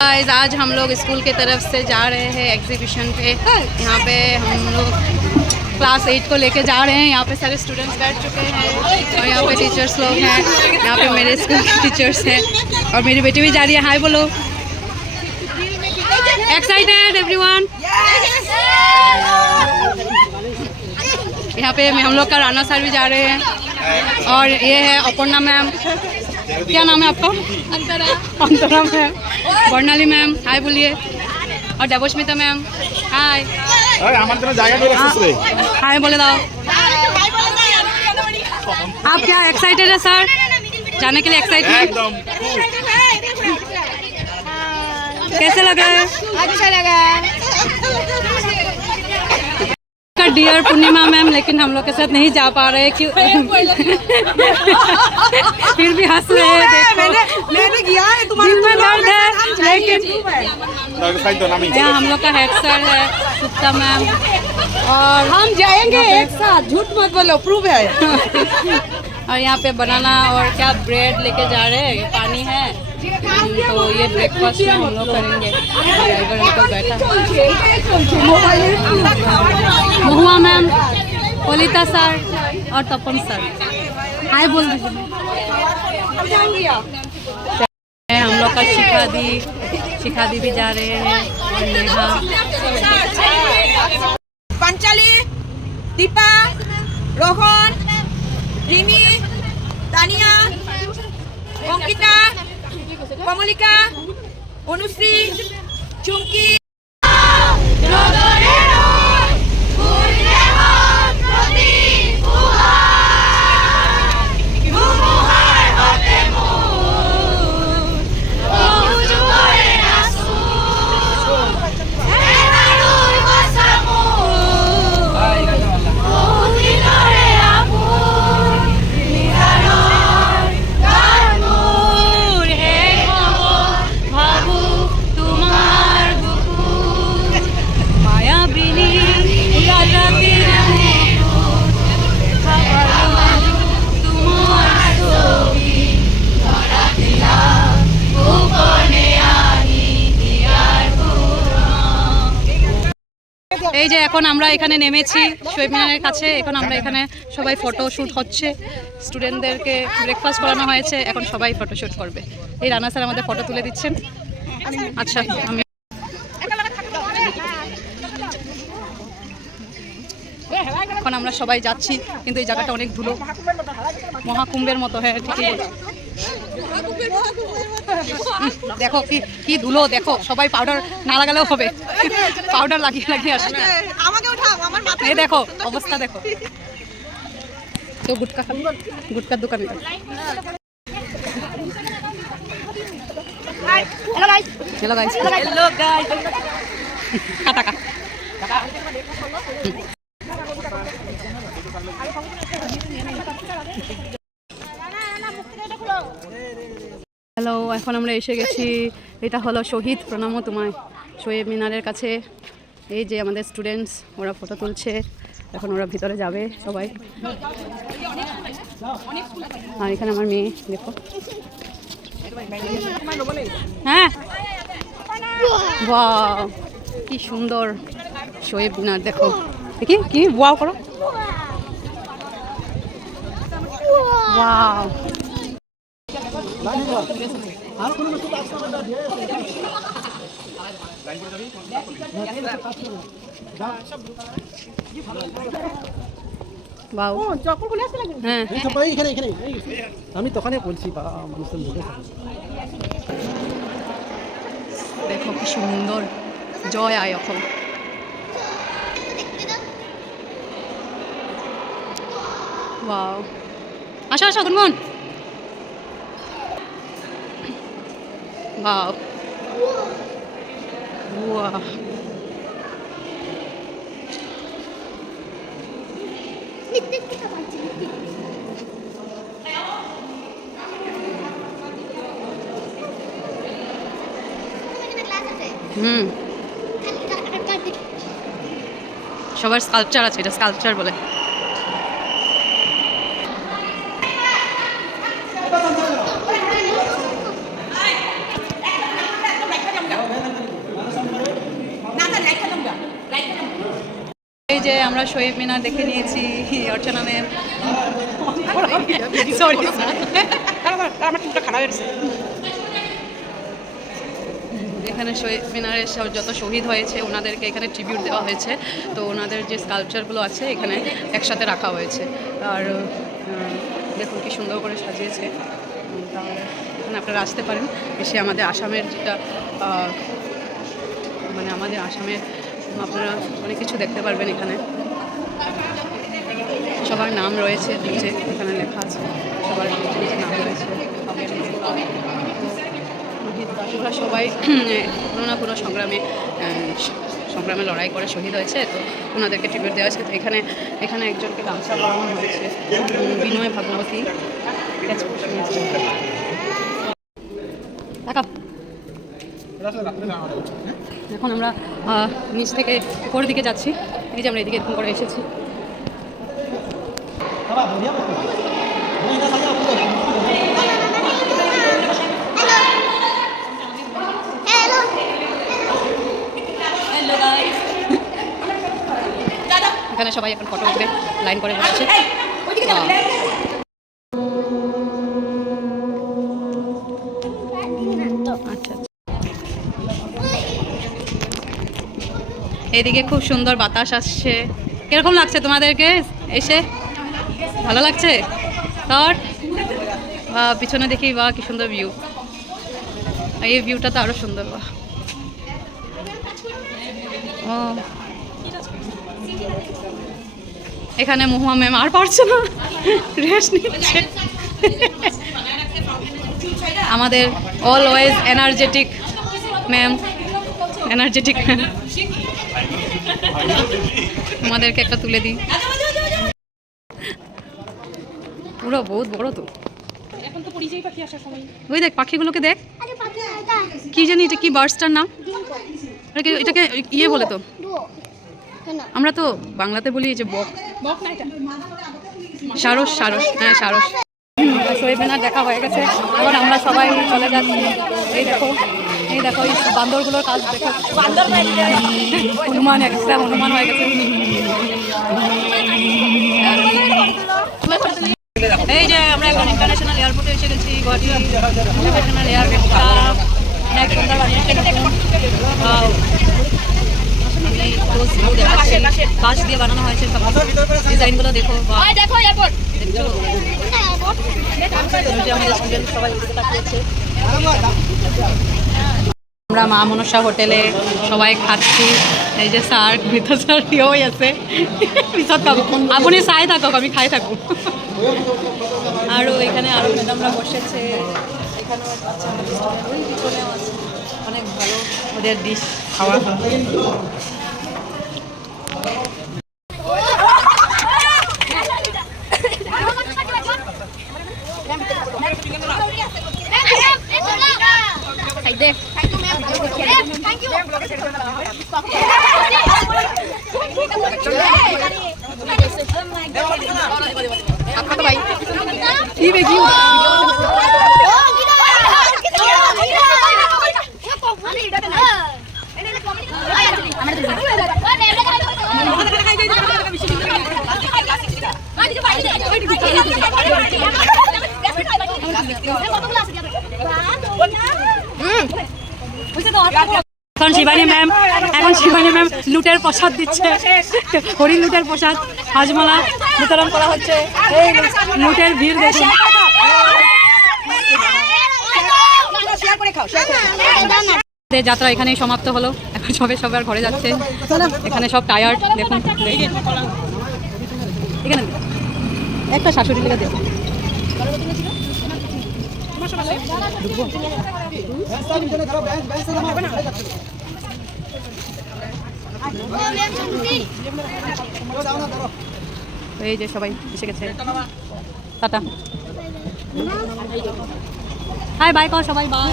Guys आज हम लोग स्कूल की तरफ से जा रहे हैं एग्जीबिशन पे। यहाँ पे हम लोग क्लास 8 को लेके जा रहे हैं। यहाँ पे सारे स्टूडेंट्स बैठ चुके हैं और यहाँ पे टीचर्स लोग हैं। यहाँ पे मेरे स्कूल के टीचर्स हैं और मेरी बेटी भी जा रही है। हाय बोलो। Excited everyone. यहाँ पे हम लोग का राना सर भी जा रहे हैं और ये है अपर्णा मैम। क्या नाम है आपका? अंतरा मैम, बर्णाली मैम हाय बोलिए, और देवस्मिता मैम हाय। हाय बोले दाओ। आप क्या एक्साइटेड है सर जाने के लिए? एक्साइटेड? कैसे लगा है? अच्छा लगा। डियर पूर्णिमा मैम, लेकिन हम लोग के साथ नहीं जा पा रहे क्यों? फिर भी हंस रहे हैं। देखो मैंने किया है, दिल में दर्द है, लेकिन यहाँ हम लोग का हेड सर है गुप्ता मैम और हम जाएंगे एक साथ, झूठ मत बोलो, प्रूव है। और यहाँ पे बनाना और क्या ब्रेड लेके जा रहे हैं, ये पानी है। तो ये ब्रेकफास्ट में हम लोग करेंगे। ड्राइवर अंकल बैठा महुआ मैम, ओलिता सर और तपन सर हाय बोल दीजिए। हम लोग का शिखा दी भी जा रहे हैं और नेहा, पंचाली, दीपा, रोहन, रिमी, तानिया, अंकिता, कमलिका, अनुश्री, चुमकी। এই যে এখন আমরা এখানে নেমেছি শহীদ মিনারের কাছে। এখন আমরা এখানে সবাই ফটোশ্যুট হচ্ছে, স্টুডেন্টদেরকে ব্রেকফাস্ট করানো হয়েছে, এখন সবাই ফটোশ্যুট করবে। এই রানা স্যার আমাদের ফটো তুলে দিচ্ছেন। আচ্ছা আমি এখন আমরা সবাই যাচ্ছি, কিন্তু এই জায়গাটা অনেক ধুলো, মহাকুম্ভের মতো। হ্যাঁ ঠিকই। দেখো কি ধুলো, দেখো সবাই পাউডার না লাগালেও হবে, পাউডার লাগিয়ে আসে। এই দেখো অবস্থা দেখো। তো গুটকার দোকানে হ্যালো গাইস, কাটাকা হ্যালো। এখন আমরা এসে গেছি, এটা হলো শহীদ প্রণাম তোমায় শহীদ মিনারের কাছে। এই যে আমাদের স্টুডেন্টস, ওরা ফটো তুলছে, এখন ওরা ভিতরে যাবে সবাই। আর এখানে আমার মেয়ে দেখো। হ্যাঁ বাহ কি সুন্দর শহীদ মিনার, দেখো দেখি কি ওয়াও করো। ওয়াও হ্যাঁ আমি তখনই বলছি দেখো কি সুন্দর, জয় আয় অসম। ওয়াও আসো আসো গুনগুন। ওয়াও ওয়াও সবার স্কাল্পচার আছে, এটা স্কাল্পচার বলে। এই যে আমরা শহীদ মিনার দেখে নিয়েছি, অর্চনা ম্যাম সরি এখানে শহীদ মিনারে যত শহীদ হয়েছে ওনাদেরকে এখানে ট্রিবিউট দেওয়া হয়েছে। তো ওনাদের যে স্কাল্পচারগুলো আছে এখানে একসাথে রাখা হয়েছে। আর দেখুন কি সুন্দর করে সাজিয়েছে। তাহলে এখানে আপনারা আসতে পারেন, এসে আমাদের আসামের যেটা মানে আমাদের আসামের আপনারা অনেক কিছু দেখতে পারবেন। এখানে সবার নাম রয়েছে নিচে, এখানে লেখা আছে সবার নিচে নিচে নাম রয়েছে। ওরা সবাই কোনো না কোনো সংগ্রামে লড়াই করে শহীদ হয়েছে, তো ওনাদেরকে ট্রিবিউট দেওয়া হয়েছে। তো এখানে একজনকে গামছা পরানো হয়েছে, বিনয় ভাগবতী। এখন আমরা নিচ থেকে উপরের দিকে যাচ্ছি। এই যে আমরা এদিকে এরকম করে এসেছি। এখানে সবাই এখন ফটো উঠবে, লাইন করে বসছে। আচ্ছা, এদিকে খুব সুন্দর বাতাস আসছে। কিরকম লাগছে তোমাদেরকে এসে? ভালো লাগছে? তোর পিছনে দেখি, বাহ কি সুন্দর ভিউ। এই ভিউটা তো আরো সুন্দর। বাহ, ও এখানে মহুয়া ম্যাম আর পারছে না, রেস্ট নিচ্ছে। আমাদের অলওয়েজ এনার্জেটিক ম্যাম, আমাদেরকে একটা তুলে দিই। পুরো বহুত বড় তো। ওই দেখ পাখিগুলোকে দেখ, কি জানি এটা কি বার্ডসটার নাম? এটাকে ইয়ে বলে তো, আমরা তো বাংলাতে বলি যে বক। সারস, হ্যাঁ সারস। শহীদ মিনার দেখা হয়ে গেছে, এবার আমরা সবাই চলে যাচ্ছি। এই দেখো এই বান্দরগুলোর কাজ দেখো, হনুমান একটা হনুমান হয়ে গেছে। এই যে আমরা এখন ইন্টারন্যাশনাল এয়ারপোর্টে এসে গেছি, গুয়াহাটি ইন্টারন্যাশনাল এয়ারপোর্টটা অনেক সুন্দর বানিয়েছে। কাঁচ দিয়ে বানানো হয়েছে, সব ডিজাইনগুলো দেখো। আমরা মা মনসা হোটেলে সবাই খাচ্ছি। এই যে স্যার মিতা স্যার ইয়ে আছে, পিছত থাকো আপনি চাই থাকক, আমি খাই থাকো। আরও এখানে আরও ম্যাডামরা বসেছে, এখানেও বাচ্চা ওই পিছনেও আছে। অনেক ভালো ওদের ডিশ খাওয়া। এখন শিবানী ম্যাম লুটের প্রসাদ দিচ্ছে, হরিণ লুটের প্রসাদ হাজমালা বিতরণ করা হচ্ছে। এই লুটের ভিড় দেখুন। যাত্রা এখানেই সমাপ্ত হলো, এখন সবার ঘরে যাচ্ছে। এখানে সব টায়ার্ড দেখুন। এখানে একটা শাশুড়ি লেগে দেখুন। এই যে সবাই এসে গেছে, টাটা হাই বাই কর সবাই, বাই।